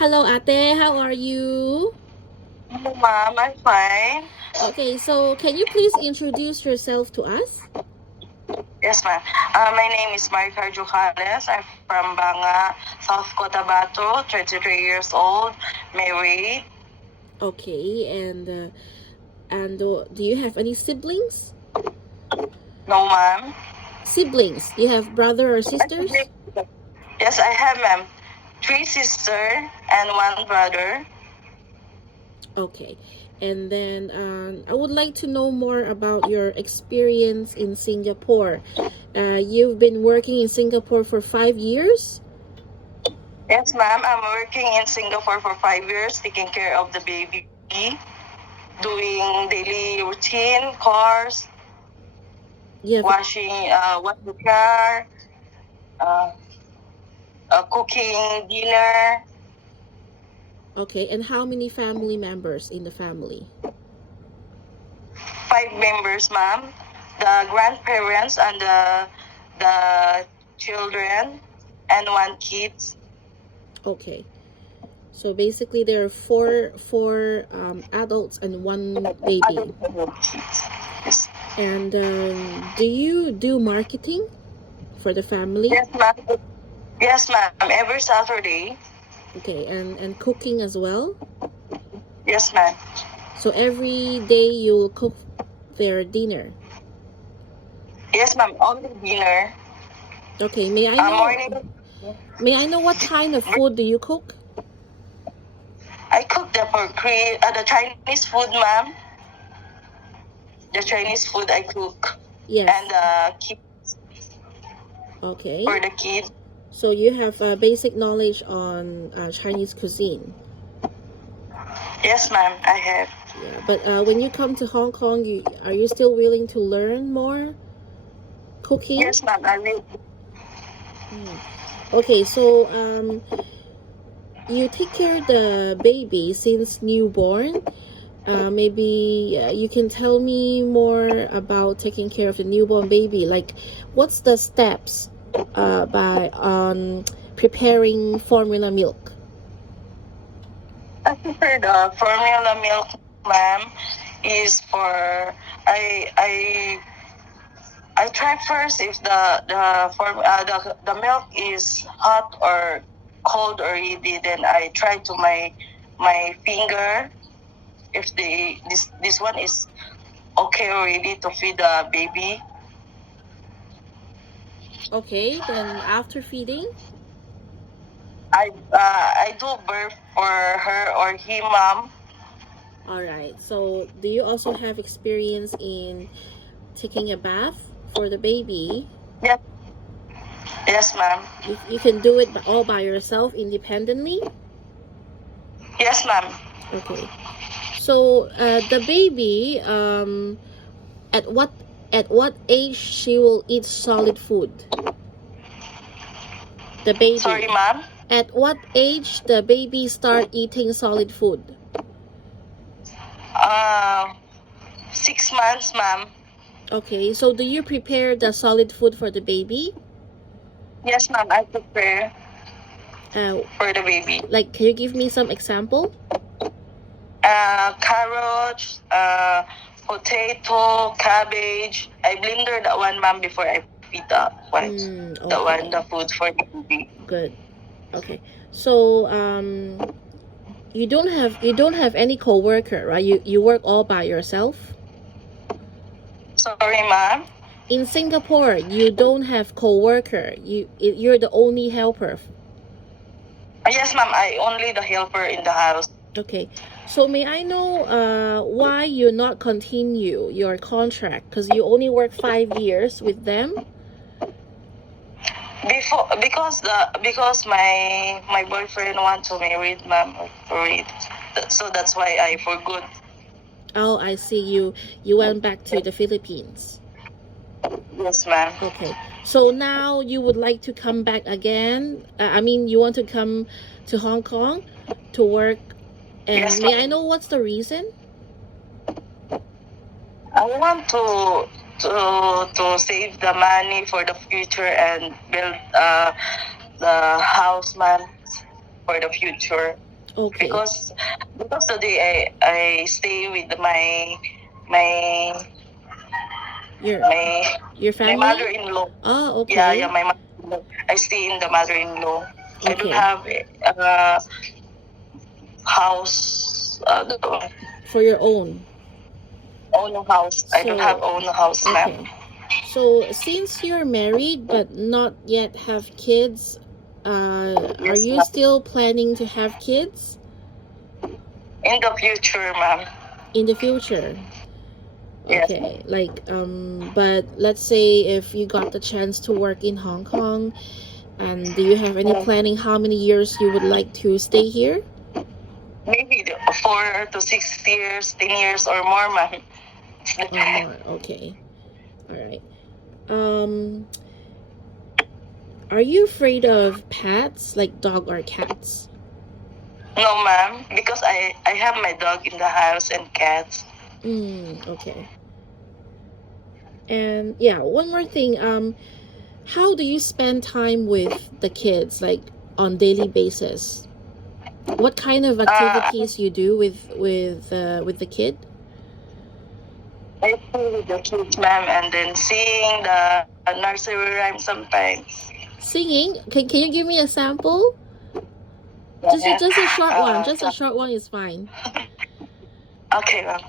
Hello, Ate. How are you? Hello, ma'am. I'm fine. Okay, so can you please introduce yourself to us? Yes, ma'am. My name is Maricar Jucales. I'm from Banga, South Cotabato, 23 years old, married. Okay, and do you have any siblings? No, ma'am. Siblings? Do you have brother or sisters? Yes, I have, ma'am. Three sisters and one brother. Okay, and then I would like to know more about your experience in Singapore. You've been working in Singapore for 5 years? Yes, ma'am. I'm working in Singapore for 5 years, taking care of the baby, doing daily routine, chores, You have washing the car, uh, cooking dinner. okay, and how many family members in the family? Five members, ma'am. The grandparents and the children and one kids. Okay. So basically, there are four adults and one baby. Other kids. Yes. And do you do marketing for the family? Yes, ma'am. Yes, ma'am. Every Saturday. Okay, and cooking as well. Yes, ma'am. So every day you'll cook their dinner. Yes, ma'am. Only dinner. Okay, may I know? Morning. May I know what kind of food do you cook? I cook the Chinese food, ma'am. The Chinese food I cook, Yes. and Okay. for the kids. So you have basic knowledge on Chinese cuisine. Yes, ma'am. I have. Yeah, but when you come to Hong Kong, are you still willing to learn more cooking? Yes, ma'am. I will. Okay, so you take care of the baby since newborn. Maybe you can tell me more about taking care of the newborn baby. Like, what's the steps by preparing formula milk? I prefer the formula milk, ma'am, is for I try first if the milk is hot or cold already. Then I try to my finger if this one is okay already to feed the baby. Okay, then after feeding, I do birth for her or him, ma'am. all right. So, do you also have experience in taking a bath for the baby? Yes, yes, ma'am. You can do it all by yourself independently? Yes, ma'am. Okay. So the baby, at what age she will eat solid food? The Sorry, baby. ma'am. At what age the baby start eating solid food? Uh, 6 months, ma'am. Okay. So do you prepare the solid food for the baby? Yes, ma'am. I prepare Uh, for the baby. like, can you give me some example? Carrots, potato, cabbage. I blender that one, ma'am, before I feed the one. The Okay. one, the food for the baby. Good. Okay. So you don't have any coworker, right? You work all by yourself. Sorry, ma'am. In Singapore, you don't have coworker. You're the only helper. Yes, ma'am. I only the helper in the house. Okay. So may I know why you not continue your contract? Because you only work 5 years with them. Because my boyfriend want to marry, ma'am, for it. So that's why I for good. Oh, I see. You went back to the Philippines. Yes, ma'am. Okay. So now you would like to come back again? I mean, you want to come to Hong Kong to work? And Yes, may I ma'am. know what's the reason? I want to save the money for the future and build the house, ma'am, for the future. Okay. because today I stay with my Your my your my family? mother-in-law. Oh, Yeah, okay. my mother-in-law. I stay in the mother-in-law. I don't Okay. have a house. For your own. Own house. I don't have So, own house, ma'am. okay. So, since you're married but not yet have kids, are Yes, you ma'am. still planning to have kids In the future, ma'am. in the future? Yes, Okay, ma'am. like but let's say if you got the chance to work in Hong Kong, and do you have any planning how many years you would like to stay here? Maybe 4 to 6 years, 10 years or more, ma'am. Or more? Okay. All right. Um, are you afraid of pets like dog or cats? No, ma'am, because I have my dog in the house and cats. Okay. And yeah, one more thing. How do you spend time with the kids, like on daily basis? What kind of Uh, activities you do with the kid? I play with the kids, ma'am, and then sing the nursery rhyme sometimes. Singing? Can you give me a sample? Just a short one. Just a short one is fine. Okay, ma'am.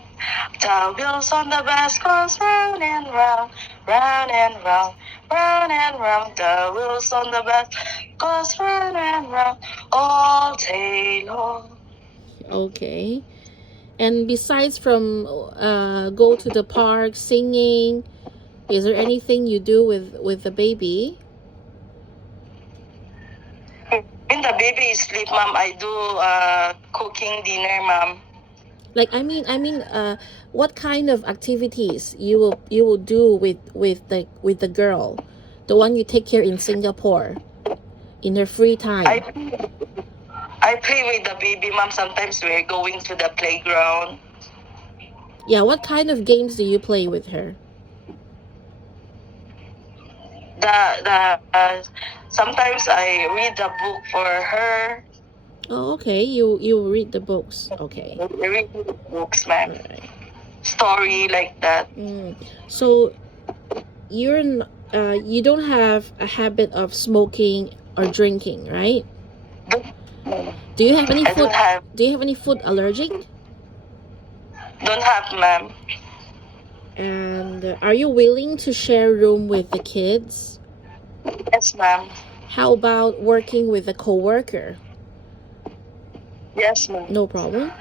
The wheels on the bus goes round and round, round and round, round and round. The wheels on the bus goes round and round all day long. Okay. And besides from go to the park singing, is there anything you do with the baby? When the baby is asleep, ma'am, I do cooking dinner, ma'am. Like what kind of activities you will do with the girl, the one you take care in Singapore, in her free I time? I play with the baby, ma'am. Sometimes we're going to the playground. Yeah, what kind of games do you play with her? The sometimes I read the book for her. Oh, okay. You read the books. Okay. I read books, All ma'am. right. Story like that. So you don't have a habit of smoking or drinking, right? Do you have any I food? don't have Do you have any food allergic? don't have, ma'am. And are you willing to share room with the kids? Yes, ma'am. How about working with a coworker? Yes, ma'am. No problem.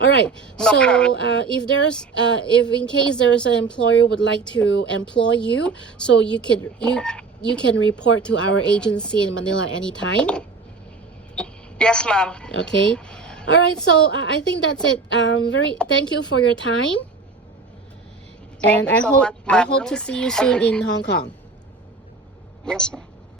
All right. No So problem. if in case there's an employer would like to employ you, so you can report to our agency in Manila anytime. Yes, ma'am. Okay. All right. So I think that's it. Very thank you for your time, Thank and you so much, I ma'am. hope to see you soon in Hong Kong. Yes, ma'am.